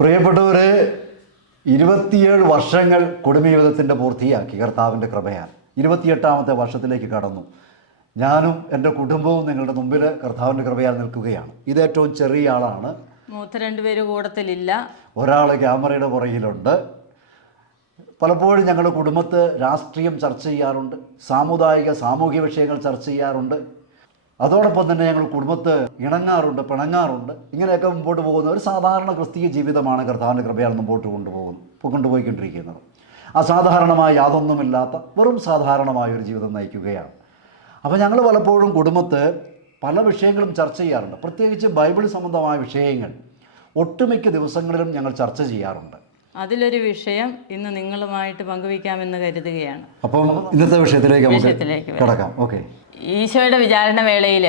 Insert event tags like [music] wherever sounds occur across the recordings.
പ്രിയപ്പെട്ടവരെ ഇരുപത്തിയേഴ് വർഷങ്ങൾ കുടുംബജീവിതത്തിന്റെ പൂർത്തിയാക്കി കർത്താവിന്റെ കൃപയാൽ. ഇരുപത്തിയെട്ടാമത്തെ വർഷത്തിലേക്ക് കടന്നു. ഞാനും എന്റെ കുടുംബവും നിങ്ങളുടെ മുമ്പിൽ കർത്താവിന്റെ കൃപയാൽ നിൽക്കുകയാണ്. ഇത് ഏറ്റവും ചെറിയ ആളാണ്. മൂത്ത രണ്ടുപേര് കൂടത്തിലില്ല. ഒരാൾ ക്യാമറയുടെ പുറകിലുണ്ട്. പലപ്പോഴും ഞങ്ങളുടെ കുടുംബത്ത് രാഷ്ട്രീയം ചർച്ച ചെയ്യാറുണ്ട്. സാമുദായിക സാമൂഹിക വിഷയങ്ങൾ ചർച്ച ചെയ്യാറുണ്ട്. അതോടൊപ്പം തന്നെ ഞങ്ങൾ കുടുംബത്ത് ഇണങ്ങാറുണ്ട് പിണങ്ങാറുണ്ട്. ഇങ്ങനെയൊക്കെ മുമ്പോട്ട് പോകുന്ന ഒരു സാധാരണ ക്രിസ്തീയ ജീവിതമാണ് കർത്താവിന്റെ കൃപയാൽ മുമ്പോട്ട് കൊണ്ടുപോകുന്നു കൊണ്ടുപോയിക്കൊണ്ടിരിക്കുന്നത്. അസാധാരണമായ യാതൊന്നുമില്ലാത്ത വെറും സാധാരണമായ ഒരു ജീവിതം നയിക്കുകയാണ്. അപ്പോൾ ഞങ്ങൾ പലപ്പോഴും കുടുംബത്ത് പല വിഷയങ്ങളും ചർച്ച ചെയ്യാറുണ്ട്. പ്രത്യേകിച്ച് ബൈബിൾ സംബന്ധമായ വിഷയങ്ങൾ ഒട്ടുമിക്ക ദിവസങ്ങളിലും ഞങ്ങൾ ചർച്ച ചെയ്യാറുണ്ട്. അതിലൊരു വിഷയം ഇന്ന് നിങ്ങളുമായിട്ട് പങ്കുവയ്ക്കാമെന്ന് കരുതുകയാണ്. അപ്പം ഇന്നത്തെ വിഷയത്തിലേക്ക് നമുക്ക് വിഷയത്തിലേക്ക് വരാം. കിടക്കാം. ഓക്കെ. ഈശോയുടെ വിചാരണ വേളയിൽ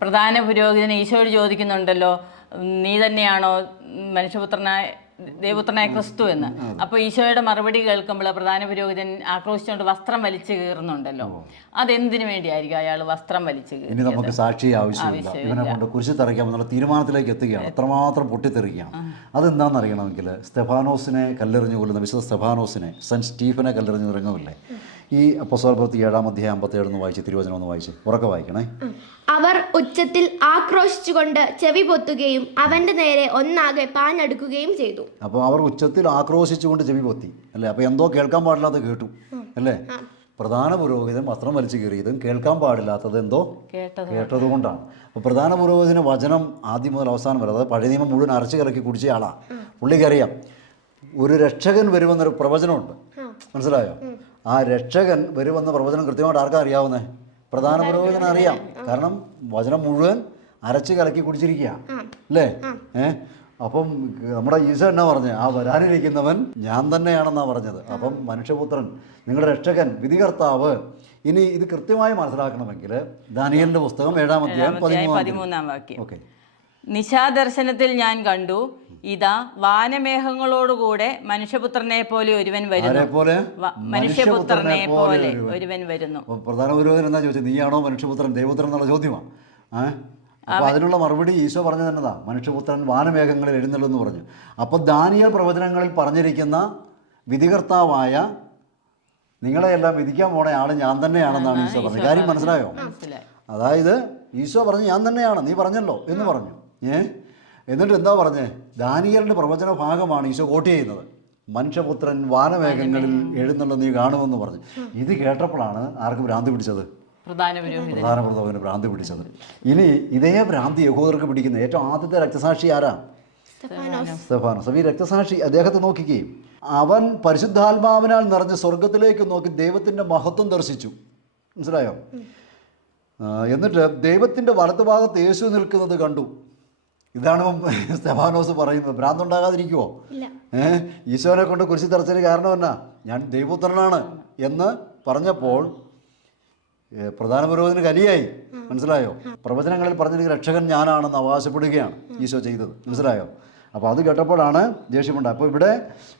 പ്രധാന പുരോഹിതൻ ഈശോയോട് ചോദിക്കുന്നുണ്ടല്ലോ നീ തന്നെയാണോ മനുഷ്യപുത്രനായ ദൈവപുത്രനായ ക്രിസ്തു എന്ന്. അപ്പൊ ഈശോയുടെ മറുപടി കേൾക്കുമ്പോൾ പ്രധാന പുരോഹിതൻ ആക്രോശിച്ചുകൊണ്ട് വസ്ത്രം വലിച്ചു കീറുന്നുണ്ടല്ലോ. അതെന്തിനു വേണ്ടിയായിരിക്കും അയാൾ വസ്ത്രം വലിച്ചു ഇനി നമുക്ക് സാക്ഷി ആവശ്യമില്ല. ഇവനെ കൊണ്ട് കുരിശി തറയ്ക്കാമെന്നുള്ള തീരുമാനത്തിലേക്ക് എത്തുകയാണ്. അത്രമാത്രം പൊട്ടിത്തെറിക്കുകയാണ്. അതെന്താണെന്ന് അറിയണമെങ്കിൽ സ്തെഫാനോസിനെ കല്ലെറിഞ്ഞു കൊല്ലുന്ന വിശുദ്ധ സ്തെഫാനോസിനെ സെന്റ് സ്റ്റീഫനെ കല്ലെറിഞ്ഞു ഇറങ്ങുമില്ലേ ഈ പ്രവൃത്തി ഏഴാം അധ്യായം അമ്പത്തേഴ് ഒന്ന് വായിച്ച് തിരുവചനം ഒന്ന് വായിച്ച് ഉറക്കെ വായിക്കണേ. അവർ ഉച്ചത്തിൽ ആക്രോശിച്ചുകൊണ്ട് ചെവി പൊത്തുകയും അവന്റെ നേരെ ഒന്നാകെ പാഞ്ഞടുക്കുകയും ചെയ്തു. അപ്പോൾ അവർ ഉച്ചത്തിൽ ആക്രോശിച്ചുകൊണ്ട് ചെവി പൊത്തി അല്ലേ? അപ്പോൾ എന്തോ കേൾക്കാൻ പാടില്ലാത്ത കേട്ടു അല്ലേ? പ്രധാന പുരോഹിതൻ വസ്ത്രം വലിച്ചു കീറിയതും കേൾക്കാൻ പാടില്ലാത്തത് എന്തോ കേട്ടത്. കൊണ്ടാണ് അപ്പോൾ പ്രധാന പുരോഹിതന് വചനം ആദ്യം മുതൽ അവസാനം വരെ അതായത് പഴയ നിയമം മുഴുവൻ അരച്ചു കിറക്കി കുടിച്ച ആളാണ് പുള്ളിക്കറിയാം ഒരു രക്ഷകൻ വരുമെന്നൊരു പ്രവചനമുണ്ട്. മനസ്സിലായോ? ആ രക്ഷകൻ വരുമെന്ന പ്രവചനം കൃത്യമായിട്ട് ആർക്കാ അറിയാവുന്നേ? പ്രധാന പ്രവചനം. അറിയാം. കാരണം വചനം മുഴുവൻ അരച്ച് കലക്കി കുടിച്ചിരിക്കുക അല്ലേ? ഏ? അപ്പം നമ്മുടെ ഈശോ എന്നാ പറഞ്ഞത് ആ വരാനിരിക്കുന്നവൻ ഞാൻ തന്നെയാണെന്നാ പറഞ്ഞത്. അപ്പം മനുഷ്യപുത്രൻ നിങ്ങളുടെ രക്ഷകൻ വിധികർത്താവ് ഇനി ഇത് കൃത്യമായി മനസ്സിലാക്കണമെങ്കിൽ ദാനിയലിന്റെ പുസ്തകം ഏഴാം അധ്യായം പതിമൂന്നാം പതിമൂന്നാം വാക്യം. ഓക്കെ. നിശാദർശനത്തിൽ ഞാൻ കണ്ടു. ഇതാ വാനമേഘങ്ങളോടുകൂടെ മനുഷ്യപുത്രനെ പോലെ ഒരുവൻ വരുന്നു. മനുഷ്യപുത്രനെ പോലെ ഒരുവൻ. വരുന്നു. പ്രധാന പുരോഹിതൻ എന്താ ചോദിച്ചത്? നീയാണോ മനുഷ്യപുത്രൻ ദൈവപുത്രൻ എന്നുള്ള ചോദ്യമാണ് അപ്പോൾ അതിനുള്ള മറുപടി ഈശോ പറഞ്ഞു തന്നതാ. മനുഷ്യപുത്രൻ വാനമേഘങ്ങളിൽ എഴുന്നള്ളെന്ന് പറഞ്ഞു. അപ്പോൾ ദാനിയ പ്രവചനങ്ങളിൽ പറഞ്ഞിരിക്കുന്ന വിധികർത്താവായ നിങ്ങളെ എല്ലാം വിധിക്കാൻ പോണ ആൾ ഞാൻ തന്നെയാണെന്നാണ് ഈശോ പറഞ്ഞത്. കാര്യം മനസ്സിലായി. അതായത് ഈശോ പറഞ്ഞു ഞാൻ തന്നെയാണ്. നീ പറഞ്ഞല്ലോ എന്ന് പറഞ്ഞു. ഏ? എന്നിട്ട് എന്താ പറഞ്ഞേ? ദാനിയലിന്റെ പ്രവചന ഭാഗമാണ് ഈശോ കോട്ട് ചെയ്യുന്നത്. മനുഷ്യപുത്രൻ വാനമേഘങ്ങളിൽ എഴുന്നള്ള നീ കാണുമെന്ന് പറഞ്ഞു. ഇത് കേട്ടപ്പോഴാണ് ആർക്ക് ഭ്രാന്തി പിടിച്ചത്? പ്രധാന പ്രധാന ഭ്രാന്തി പിടിച്ചത്. ഇനി ഇതേ ഭ്രാന്തി യഹോദർക്ക് പിടിക്കുന്ന ഏറ്റവും ആദ്യത്തെ രക്തസാക്ഷി ആരാ? സ്തഫാനോസ് ഈ രക്തസാക്ഷി അദ്ദേഹത്തെ നോക്കിക്കേ. അവൻ പരിശുദ്ധാത്മാവിനാൽ നിറഞ്ഞ് സ്വർഗത്തിലേക്ക് നോക്കി ദൈവത്തിന്റെ മഹത്വം ദർശിച്ചു. മനസ്സിലായോ? എന്നിട്ട് ദൈവത്തിന്റെ വലത്തുഭാഗത്ത് യേശു നിൽക്കുന്നത് കണ്ടു. ഇതാണ് സ്റ്റെഫാനോസ് [laughs] സ്തെഫാനോസ് പറയുന്നത്. ഭ്രാന്തുണ്ടാകാതിരിക്കുമോ ഏഹ് ഈശോനെ കൊണ്ട് കുരിശി തറച്ചതിന് കാരണം എന്നാ? ഞാൻ ദൈവപുത്രനാണ് എന്ന് പറഞ്ഞപ്പോൾ ഏ, പ്രധാന പുരോഹിതന് കലിയായി മനസ്സിലായോ? പ്രവചനങ്ങളിൽ പറഞ്ഞിരിക്കുന്ന രക്ഷകൻ ഞാനാണെന്ന് അവകാശപ്പെടുകയാണ് ഈശോ ചെയ്തത്. മനസ്സിലായോ? അപ്പോൾ അത് കേട്ടപ്പോഴാണ് ദേഷ്യമുണ്ട് അപ്പോൾ ഇവിടെ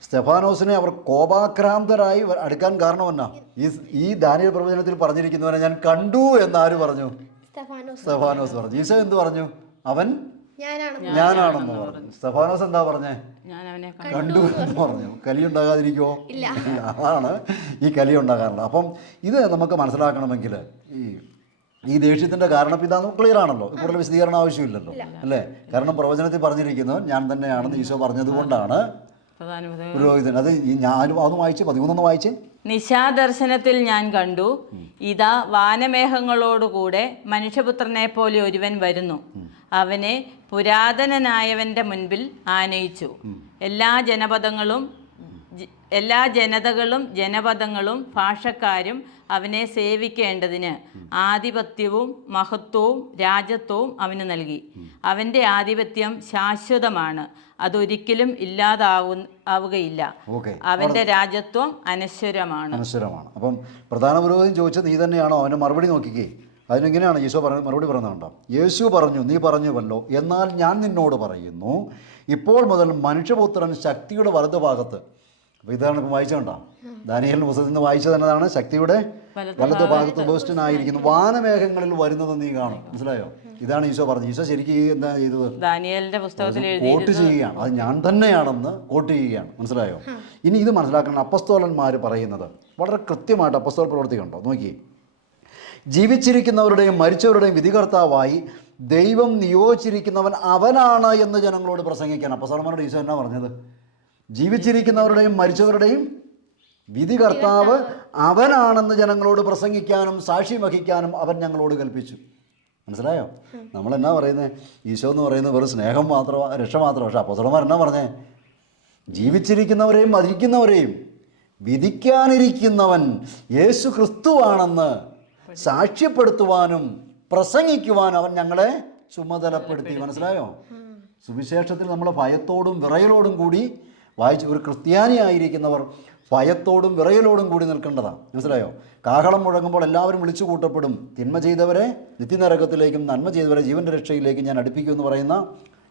സ്റ്റെഫാനോസിനെ അവർ കോപാക്രാന്തരായി അടുക്കാൻ കാരണം എന്നാ? ഈ ഈ ദാനിയൽ പ്രവചനത്തിൽ പറഞ്ഞിരിക്കുന്നവനെ ഞാൻ കണ്ടു എന്ന് ആര് പറഞ്ഞു? സ്റ്റെഫാനോസ് സ്തെഫാനോസ് പറഞ്ഞു. ഈശോ എന്ത് പറഞ്ഞു? അവൻ ഞാനാണെന്ന് പറഞ്ഞു? സ്തഫാനോസ് എന്താ പറഞ്ഞേ? ഞാൻ അവനെ കണ്ടു. എന്ന് പറഞ്ഞു. കലി ഉണ്ടാകാതിരിക്കുമോ ഇല്ല. അതാണ് ഈ കലി ഉണ്ടാകാറുള്ളത്. അപ്പം ഇത് നമുക്ക് മനസ്സിലാക്കണമെങ്കിൽ ഈ ഈ ദേഷ്യത്തിന്റെ കാരണപ്പിതാന്ന് ക്ലിയർ ആണല്ലോ. കൂടുതൽ വിശദീകരണം ആവശ്യമില്ലല്ലോ. അല്ലേ? കാരണം പ്രവചനത്തിൽ പറഞ്ഞിരിക്കുന്നു ഞാൻ തന്നെയാണെന്ന് ഈശോ പറഞ്ഞത് കൊണ്ടാണ് പ്രധാന പുരോഹിതൻ. അത് ഞാനും അതും വായിച്ച് പതിമൂന്നൊന്ന് വായിച്ച്? നിശാദർശനത്തിൽ ഞാൻ കണ്ടു. ഇതാ വാനമേഘങ്ങളോടുകൂടെ മനുഷ്യപുത്രനെ പോലെ ഒരുവൻ വരുന്നു. അവനെ പുരാതനനായവന്റെ മുൻപിൽ ആനയിച്ചു. എല്ലാ ജനപദങ്ങളും എല്ലാ ജനതകളും ജനപദങ്ങളും ഭാഷക്കാരും അവനെ സേവിക്കേണ്ടതിന് ആധിപത്യവും മഹത്വവും രാജത്വവും അവന് നൽകി. അവന്റെ ആധിപത്യം ശാശ്വതമാണ്. അതൊരിക്കലും ഇല്ലാതാവു ആവുകയില്ല. അവന്റെ രാജ്യത്വം അനശ്വരമാണ്. അനശ്വരമാണ്. അപ്പം പ്രധാന പുരോഹിതൻ ചോദിച്ചത് നീ തന്നെയാണോ? അവന്റെ മറുപടി നോക്കിക്കേ. അതിനെങ്ങനെയാണ് യേശു പറഞ്ഞ മറുപടി പറയുന്നുണ്ടോ യേശു പറഞ്ഞു നീ പറഞ്ഞുവല്ലോ. എന്നാൽ ഞാൻ നിന്നോട് പറയുന്നു ഇപ്പോൾ മുതൽ മനുഷ്യപുത്രൻ ശക്തിയുടെ വലതുഭാഗത്ത് അപ്പോൾ ഇതാണ് ഇപ്പം വായിച്ചോണ്ടോ ദാനിയലിന്റെ പുസ്തകത്തിൽ നിന്ന് വായിച്ചത് എന്നതാണ്. ശക്തിയുടെ വലതു ഭാഗത്ത് ഉപസ്റ്റനായിരിക്കുന്നു വാനമേഘങ്ങളിൽ വരുന്നത് നീ കാണും. മനസ്സിലായോ? ഇതാണ് ഈശോ പറഞ്ഞത്. ഈശോ ശരിക്കും എന്താ ചെയ്തത്? ദാനിയലിന്റെ പുസ്തകത്തിൽ കോട്ട് ചെയ്യുകയാണ്. അത് ഞാൻ തന്നെയാണെന്ന് കോട്ട് ചെയ്യുകയാണ്. മനസ്സിലായോ? ഇനി ഇത് മനസ്സിലാക്കണം അപ്പസ്തോലന്മാർ പറയുന്നത് വളരെ കൃത്യമായിട്ട് അപ്പസ്തോൽ പ്രവർത്തിക്കുന്നുണ്ടോ? നോക്കി. ജീവിച്ചിരിക്കുന്നവരുടെയും മരിച്ചവരുടെയും വിധികർത്താവായി ദൈവം നിയോഗിച്ചിരിക്കുന്നവൻ അവനാണ് എന്ന് ജനങ്ങളോട് പ്രസംഗിക്കാൻ. സർമാരുടെ ഈശോ എന്നാ പറഞ്ഞത്? ജീവിച്ചിരിക്കുന്നവരുടെയും മരിച്ചവരുടെയും വിധികർത്താവ് അവനാണെന്ന് ജനങ്ങളോട് പ്രസംഗിക്കാനും സാക്ഷ്യം വഹിക്കാനും അവൻ ഞങ്ങളോട് കൽപ്പിച്ചു. മനസ്സിലായോ? നമ്മൾ എന്നാ പറയുന്നത് ഈശോ എന്ന് പറയുന്നത് വെറും സ്നേഹം മാത്രമാണ് രക്ഷ മാത്രം പക്ഷെ അപ്പോസലന്മാർ എന്നാ പറഞ്ഞേ? ജീവിച്ചിരിക്കുന്നവരെയും മരിക്കുന്നവരെയും വിധിക്കാനിരിക്കുന്നവൻ യേശു ക്രിസ്തുവാണെന്ന് സാക്ഷ്യപ്പെടുത്തുവാനും പ്രസംഗിക്കുവാനും അവൻ ഞങ്ങളെ ചുമതലപ്പെടുത്തി. മനസ്സിലായോ? സുവിശേഷത്തിൽ നമ്മൾ ഭയത്തോടും വിറയലോടും കൂടി വായിച്ച് ഒരു ക്രിസ്ത്യാനിയായിരിക്കുന്നവർ ഭയത്തോടും വിറയലോടും കൂടി നിൽക്കേണ്ടതാണ് മനസ്സിലായോ? കാഹളം മുഴങ്ങുമ്പോൾ എല്ലാവരും വിളിച്ചു കൂട്ടപ്പെടും. തിന്മ ചെയ്തവരെ നിത്യനരകത്തിലേക്കും നന്മ ചെയ്തവരെ ജീവന്റെ രക്ഷയിലേക്കും ഞാൻ അടുപ്പിക്കും എന്ന് പറയുന്ന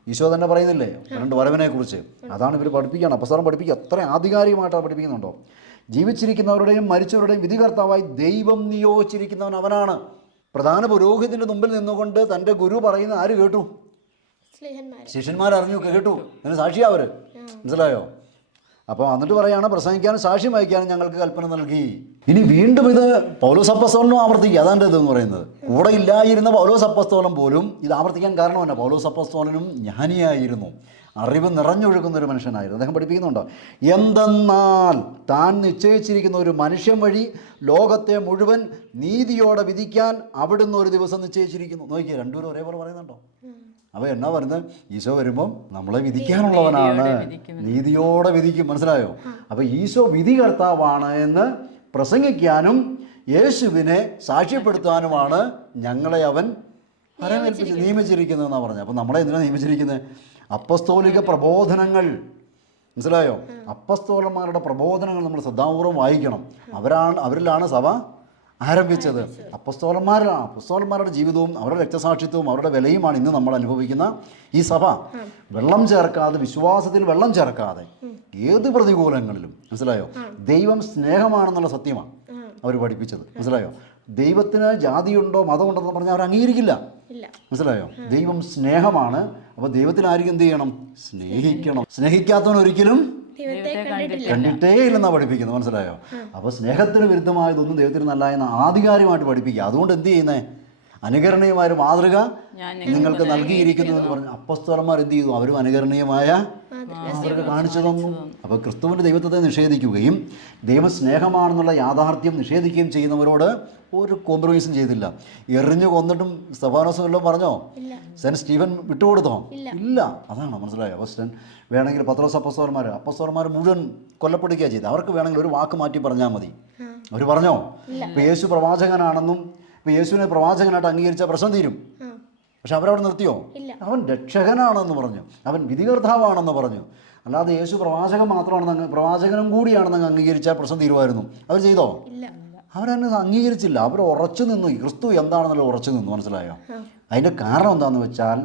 ഈശോ തന്നെ പറയുന്നില്ലേ? രണ്ട് വരവിനെ കുറിച്ച് അതാണ് ഇവർ പഠിപ്പിക്കുകയാണ്. അപ്പസാരം പഠിപ്പിക്കുക. അത്ര ആധികാരികമായിട്ടാണ് പഠിപ്പിക്കുന്നുണ്ടോ? ജീവിച്ചിരിക്കുന്നവരുടെയും മരിച്ചവരുടെയും വിധികർത്താവായി ദൈവം നിയോഗിച്ചിരിക്കുന്നവൻ അവനാണ്. പ്രധാന പുരോഹിതന്റെ മുമ്പിൽ നിന്നുകൊണ്ട് തന്റെ ഗുരു പറയുന്ന ആര് കേട്ടു? ശിഷ്യന്മാർ അറിഞ്ഞു കേട്ടു. അതിന് സാക്ഷിയാ അവർ മനസ്സിലായോ? അപ്പോൾ എന്നിട്ട് പറയാണ് പ്രസംഗിക്കാനും സാക്ഷ്യം വഹിക്കാനും ഞങ്ങൾക്ക് കൽപ്പന നൽകി. ഇനി വീണ്ടും ഇത് പൗലോസ് അപ്പസ്തോലിനും ആവർത്തിക്കുക. അതാണ് ഇതെന്ന് പറയുന്നത്. കൂടെ ഇല്ലായിരുന്ന പൗലോസ് അപ്പസ്തോലൻ പോലും ഇത് ആവർത്തിക്കാൻ കാരണമല്ല. പൗലോസ് അപ്പസ്തോലനും ജ്ഞാനിയായിരുന്നു. അറിവ് നിറഞ്ഞൊഴുകുന്ന ഒരു മനുഷ്യനായിരുന്നു. അദ്ദേഹം പഠിപ്പിക്കുന്നുണ്ടോ? എന്തെന്നാൽ താൻ നിശ്ചയിച്ചിരിക്കുന്ന ഒരു മനുഷ്യൻ വഴി ലോകത്തെ മുഴുവൻ നീതിയോടെ വിധിക്കാൻ അവിടുന്ന് ഒരു ദിവസം നിശ്ചയിച്ചിരിക്കുന്നു. നോക്കിയേ രണ്ടുപേരും ഒരേപോലെ പറയുന്നുണ്ടോ? അപ്പോൾ എന്നാ പറയുന്നത്? ഈശോ വരുമ്പം നമ്മളെ വിധിക്കാനുള്ളവനാണ്. നീതിയോടെ വിധിക്കും. മനസ്സിലായോ? അപ്പോൾ ഈശോ വിധി കർത്താവാണ് എന്ന് പ്രസംഗിക്കാനും യേശുവിനെ സാക്ഷ്യപ്പെടുത്താനുമാണ് ഞങ്ങളെ അവൻ പരമേൽപ്പിച്ച് നിയമിച്ചിരിക്കുന്നതെന്നാണ് പറഞ്ഞത്. അപ്പോൾ നമ്മളെ എന്തിനാണ് നിയമിച്ചിരിക്കുന്നത്? അപ്പസ്തോലിക പ്രബോധനങ്ങൾ. മനസ്സിലായോ? അപ്പസ്തോലന്മാരുടെ പ്രബോധനങ്ങൾ നമ്മൾ ശ്രദ്ധാപൂർവം വായിക്കണം. അവരാണ് അവരിലാണ് സഭ ആരംഭിച്ചത്. അപ്പസ്തോലന്മാരാണ് അപ്പസ്തോലന്മാരുടെ ജീവിതവും അവരുടെ രക്തസാക്ഷിത്വവും അവരുടെ വിലയുമാണ് ഇന്ന് നമ്മൾ അനുഭവിക്കുന്ന ഈ സഭ. വെള്ളം ചേർക്കാതെ വിശ്വാസത്തിൽ വെള്ളം ചേർക്കാതെ ഏത് പ്രതികൂലങ്ങളിലും മനസ്സിലായോ? ദൈവം സ്നേഹമാണെന്നുള്ള സത്യമാണ് അവർ പഠിപ്പിച്ചത്. മനസ്സിലായോ? ദൈവത്തിന് ജാതിയുണ്ടോ മതമുണ്ടെന്ന് പറഞ്ഞാൽ അവർ അംഗീകരിക്കില്ല. മനസ്സിലായോ? ദൈവം സ്നേഹമാണ്. അപ്പോൾ ദൈവത്തിൽ ആയിരിക്കും എന്ത് ചെയ്യണം? സ്നേഹിക്കണം. സ്നേഹിക്കാത്തവൻ ഒരിക്കലും ദൈവത്തെ കണ്ടിട്ടില്ല. കണ്ടിട്ടേ ഇല്ലെന്നാണ് പഠിപ്പിക്കുന്നത്. മനസ്സിലായോ? അപ്പോൾ സ്നേഹത്തിന് വിരുദ്ധമായതൊന്നും ദൈവത്തിന് നല്ല എന്ന് ആധികാരികമായിട്ട് പഠിപ്പിക്കുക. അതുകൊണ്ട് എന്ത് ചെയ്യുന്നേ? അനുകരണീയമായ ഒരു മാതൃക നിങ്ങൾക്ക് നൽകിയിരിക്കുന്നു എന്ന് പറഞ്ഞു അപ്പസ്തോലന്മാർ എന്ത് ചെയ്തു? അവരും അനുകരണീയമായ മാതൃക കാണിച്ചു തന്നു. അപ്പോൾ ക്രിസ്തുവിന്റെ ദൈവത്വത്തെ നിഷേധിക്കുകയും ദൈവസ്നേഹമാണെന്നുള്ള യാഥാർത്ഥ്യം നിഷേധിക്കുകയും ചെയ്യുന്നവരോട് ഒരു കോംപ്രമൈസും ചെയ്തില്ല. എറിഞ്ഞു കൊന്നിട്ടും സഭാനോസം വല്ലതും പറഞ്ഞോ? സെന്റ് സ്റ്റീവൻ വിട്ടുകൊടുത്തോ? ഇല്ല. അതാണ് മനസ്സിലായോ? അപ്പോൾ സെൻ വേണമെങ്കിൽ പത്രോസ് അപ്പസ്തോർമാർ അപ്പസ്തോർമാർ മുഴുവൻ കൊല്ലപ്പെടുകയാണ് ചെയ്തത്. അവർക്ക് വേണമെങ്കിൽ ഒരു വാക്ക് മാറ്റി പറഞ്ഞാൽ മതി. അവർ പറഞ്ഞോ? യേശു പ്രവാചകനാണെന്നും ഇപ്പോൾ യേശുവിനെ പ്രവാചകനായിട്ട് അംഗീകരിച്ച പ്രശ്നം തീരും. പക്ഷെ അവരവിടെ നിർത്തിയോ. അവൻ രക്ഷകനാണെന്ന് പറഞ്ഞു. അവൻ വിധികർത്താവാണെന്ന് പറഞ്ഞു. അല്ലാതെ യേശു പ്രവാചകൻ മാത്രമാണെന്ന് പ്രവാചകനും കൂടിയാണെന്ന് അംഗീകരിച്ച പ്രശ്നം തീരുമായിരുന്നു. അവർ ചെയ്തോ? അവരന്നെ അംഗീകരിച്ചില്ല. അവർ ഉറച്ചു നിന്നു. ക്രിസ്തു എന്താണെന്നുള്ള ഉറച്ചു നിന്നു മനസ്സിലായോ? അതിന്റെ കാരണം എന്താണെന്ന് വെച്ചാൽ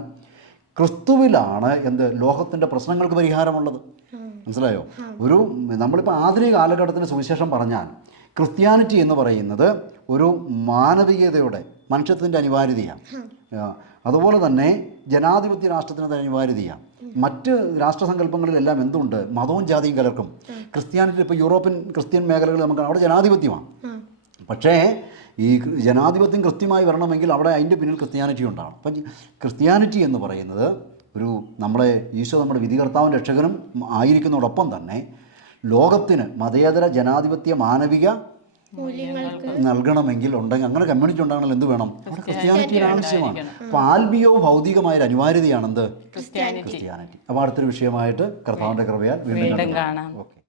ക്രിസ്തുവിലാണ് എന്ത് ലോകത്തിന്റെ പ്രശ്നങ്ങൾക്ക് പരിഹാരമുള്ളത്. മനസ്സിലായോ? ഒരു നമ്മളിപ്പോൾ ആധുനിക കാലഘട്ടത്തിന് സുവിശേഷം പറഞ്ഞാൽ ക്രിസ്ത്യാനിറ്റി എന്ന് പറയുന്നത് ഒരു മാനവികതയുടെ മനുഷ്യത്തിന്റെ അനിവാര്യതയാണ്. അതുപോലെ തന്നെ ജനാധിപത്യ രാഷ്ട്രത്തിന്റെ അനിവാര്യതയാണ്. മറ്റ് രാഷ്ട്രസങ്കല്പങ്ങളിലെല്ലാം എന്തുണ്ട്? മതവും ജാതിയും കലർക്കും. ക്രിസ്ത്യാനിറ്റി ഇപ്പോൾ യൂറോപ്യൻ ക്രിസ്ത്യൻ മേഖലകൾ നമുക്ക് അവിടെ ജനാധിപത്യമാണ്. പക്ഷേ ഈ ജനാധിപത്യം കൃത്യമായി വരണമെങ്കിൽ അവിടെ അതിന്റെ പിന്നിൽ ക്രിസ്ത്യാനിറ്റി ഉണ്ടാവണം. അപ്പം ക്രിസ്ത്യാനിറ്റി എന്ന് പറയുന്നത് ഒരു നമ്മളെ ഈശോ നമ്മുടെ വിധികർത്താവും രക്ഷകനും ആയിരിക്കുന്നതോടൊപ്പം തന്നെ ലോകത്തിന് മതേതര ജനാധിപത്യ മാനവിക നൽകണമെങ്കിൽ ഉണ്ടെങ്കിൽ അങ്ങനെ കമ്മ്യൂണിറ്റി ഉണ്ടാകണമെങ്കിൽ എന്ത് വേണം? അവിടെ ക്രിസ്ത്യാനിറ്റി ആവശ്യമാണ്. അപ്പോൾ ആത്മീയവും ഭൗതികമായ ഒരു അനിവാര്യതയാണെന്ത് ക്രിസ്ത്യാനിറ്റി അപ്പൊ അപ്പോൾ അടുത്തൊരു വിഷയമായിട്ട് കർത്താവിന്റെ കൃപയാൽ വീണ്ടും കാണാം. ഓക്കെ